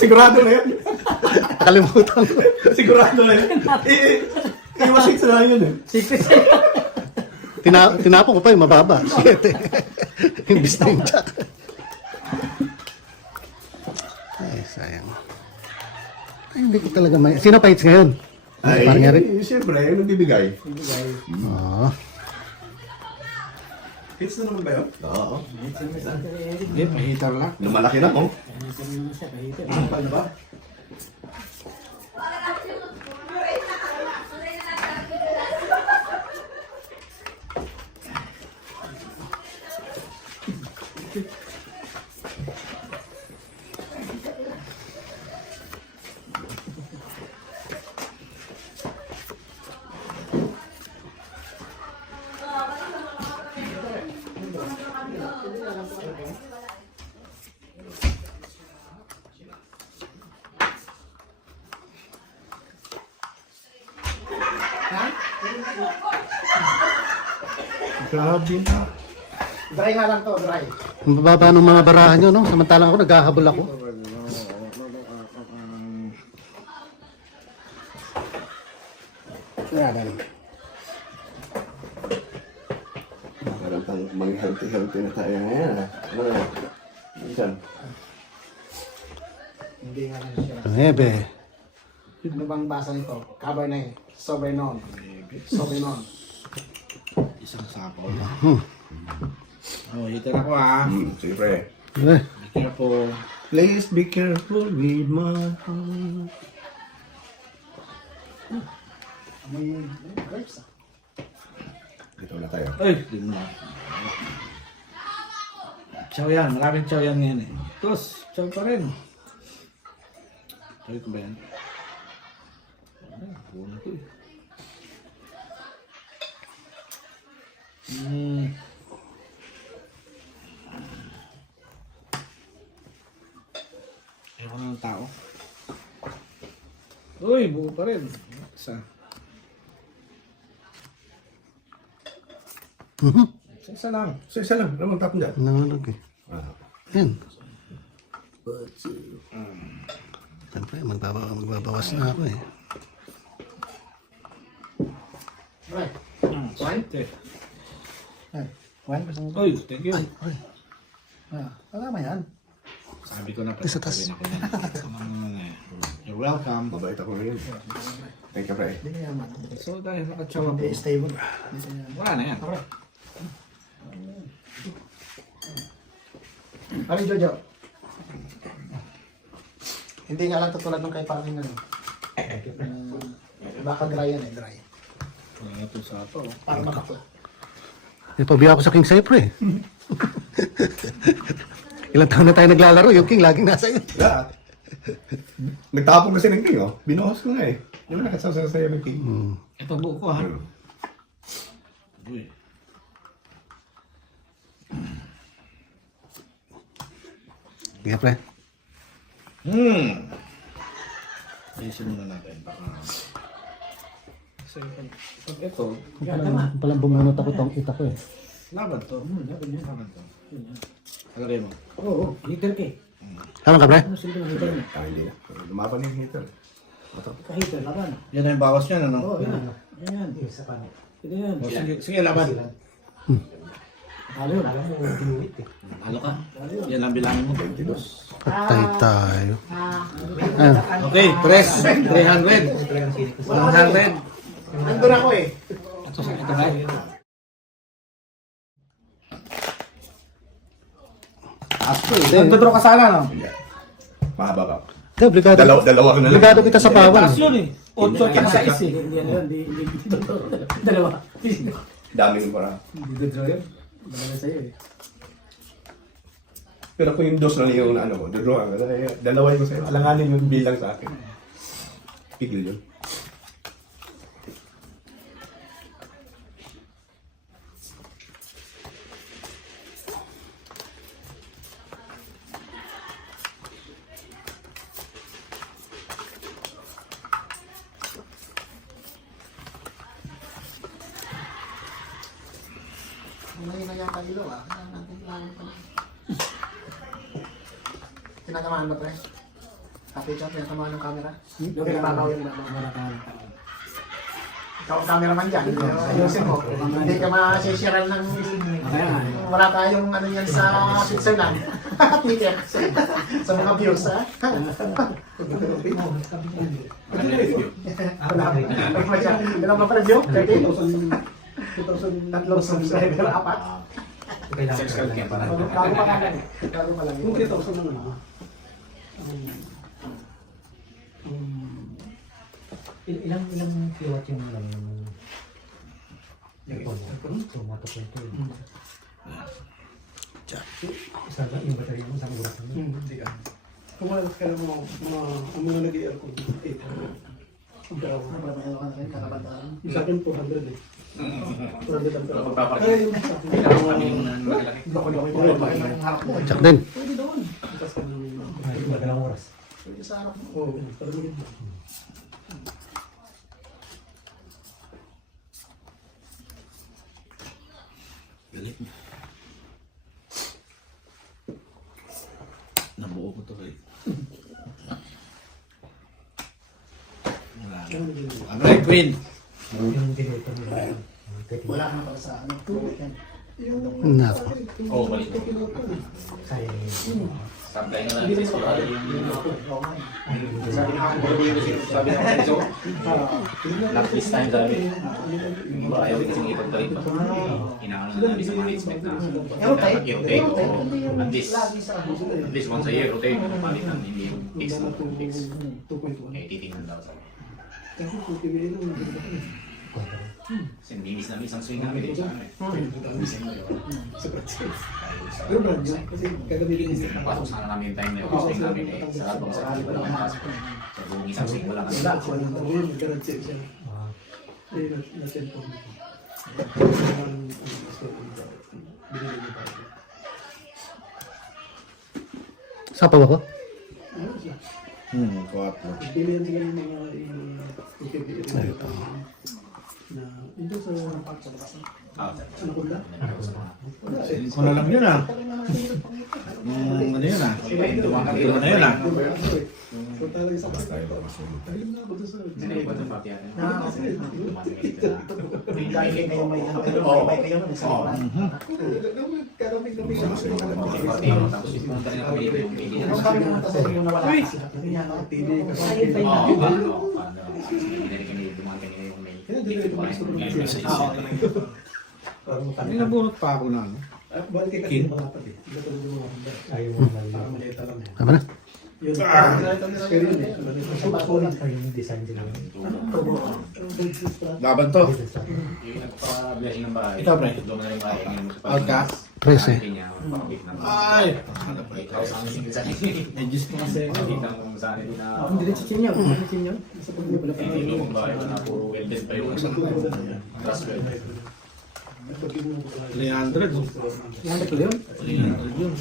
Sigurado na yan. Nakalimutan ko. Sigurado na yan. Iwas 6 na lang yun eh. Secret. Tinapon ko pa yung mababa. 7. Imbis na yung jack. Ay, sayang. Ay, hindi ko talaga may... Sino pa hits ngayon? Ay, Parang Eric? siyempre, yung nagbibigay. Oo. Hits na naman ba yun? Oo. Hindi, pahitar lang. Lumalaki na oh. Paano ba? Grabe na. Dry nga lang to, dry. Ang bababa ng mga barahan nyo, no? Samantalang ako, naghahabol ako. Parang mag-healthy na tayo ngayon. Ano na? Minsan. Hindi nga lang siya. Ebe. Ano bang basa nito? Cabernet. Sauvignon. Sauvignon. Isang sapo. Oh, hitin ako ha. Sige pre. Eh, Be careful. Please be careful with my heart. May grapes ah. Dito na tayo. Ay, di mo na. Chow yan. Maraming chow yan ngayon eh. Tos, chow pa rin. Chow ko ba yan? Ay, puno ko eh. Ayoko na ng tao. Uy, buo pa rin. Isa. Isa lang. Isa lang. Ano tapon dyan? nangalag eh. Ah. Yan. Siyempre, magbabawas na ako eh. Dry. Swerte. Ay, wine ba sa Uy, thank you. Ay, Ah, kasama yan. Sabi ko na pa. Isa tas. Sabi na ko na. You're welcome. Mabait ako ngayon. Thank you pre. Hindi kaya man. So dahil nakachawa po. Hindi stable. Hindi kaya. Wala na yan. Kami Jojo. Hindi nga lang tutulad nung kay Paring ano. Baka dry yan eh, dry. Wala ito sa ato. Para makapla. pabiya ako sa King Cypre eh. Ilang taon na tayo naglalaro, yung King laging nasa iyo. Lahat. Nagtapon kasi ng king oh. Binuhos ko nga eh. Di ba nakasasaya ng king? Ito buo ko ha. Ano? Uy. Sige, pre. Ayusin muna natin. Baka... Kasi pag ito, Palang bumunot ako tong kita ko eh. laban to. Laban to. Talagay mo. Oo, heater ka eh. Tama ka, pre? Ano sila yung heater niya? Ah, hindi na. Lumaban yung heater. Ka-heater, laban. Yan na yung bawas niya, ano? Oo, yan. Yan. Isa pa niya. Ito yan. O, sige, sige, laban. Halo yun, alam mo, kinuwit eh. Halo ka. Yan ang bilangin mo. Patay tayo. Ayun. Okay, press. 300. 100. Nandun ako eh. Ito sa ito ba? Asko Nagdodraw ka sana, no? Hindi. Mahaba ba? Hindi, obligado. Dalawa ko na lang. Obligado kita sa pawan. Taas yun eh. 8 ka sa is eh. Hindi yan yun, hindi dalawa. Dami ko para. Hindi dodro yun. Dalawa sa'yo eh. Pero kung yung dos lang yung ano ko, dodroan ko. Dalawa yung sa'yo. Alanganin yung bilang sa akin. Pigil yun. Ngayon na yata ilaw ah. Kailangan natin ilaw pa. Tinatamaan ba pre? Kapit ka, pinatamaan ng camera. Yung pinatawa yung ikaw ang cameraman dyan. Ayusin mo. Hindi ka masisiran ng... Wala tayong ano yan sa Switzerland. Twitter. Sa mga views, ha? Ilan ba pala view? 13? 3 subscriber, 4. Subscribe ka para. Bago pa lang. Bago pa lang. Kung 3,000 naman ako. Ilang kilowatt yung ano yung tomato kwento yun. Isa lang yung baterya mo sa oras mo. Hindi ka. Kung kailan mo, ang mga nag-i-aircon, 8. Ang peraw. Sa akin, 200 eh. 200 ang peraw. Ay, yung sa akin. Tsak din. Pwede doon. Madalang oras. Pwede sa harap mo. Oo, parang yun. Nabuo ko to eh. Abray, Queen. Yung generator nila. Wala ka na pala sa ano. Nako. Oo, balik. Kaya Sablay na lang. Sabi ng Kenzo, Not this time, sabi. Ayaw din kasing ipagtalit pa. Kinakalan na namin sa mga expect na. I-rotate. At least once a year, rotate. Palitan, hindi yung fix na. Fix. 2.1. Eh, titingnan daw sa. Kasi kung PBA lang, Kasi mimis na isang swing namin dito sa amin. sa practice. Pero brand new, kasi gagamitin mo. Napasok sana namin yung time na yung swing namin eh. Sa lahat ng sakali pa lang ang pasok. So, buong isang swing pa lang. Wala, ako lang ako yun, garage sale siya. Eh, na-send po. Binili niya tayo. Sapa ba ko? Ano siya? Kuwatro. Bili yan sila ng mga PBA na ito sa ano ko na? Ko na lang yun ah. Ano yun ah? Ilo na yun ah. So talaga sa tayo na ako doon sa Hindi ba ito pati yan? Dahil kayo may ano kayo, may kayo na sa mga. karaming kami sa Tapos ipunta rin kami dito yung pili. Ano kami pumunta sa inyo na wala kasi. Yan ako. TV kasi Hindi kami dumaan kanina yung may kaya dito ko Hindi nabunot pa ako na ano. balik kay kasi mga pati dito ko ayaw mo na para malita lang yan Tama na. yun pero yun yung design nila. Laban to. yung nagpa-blessing ng bahay. Ito, pre. Doon na yung bahay. Outcast. Press eh. Ay! Eh, Diyos ko kasi. Nakita mo kung saan ito na... Hindi rin si Chinyo. Hindi si Chinyo. Eh, yung lumang bahay na puro welded pa yung truss weld. 300. Yan ba yun? 300 yun.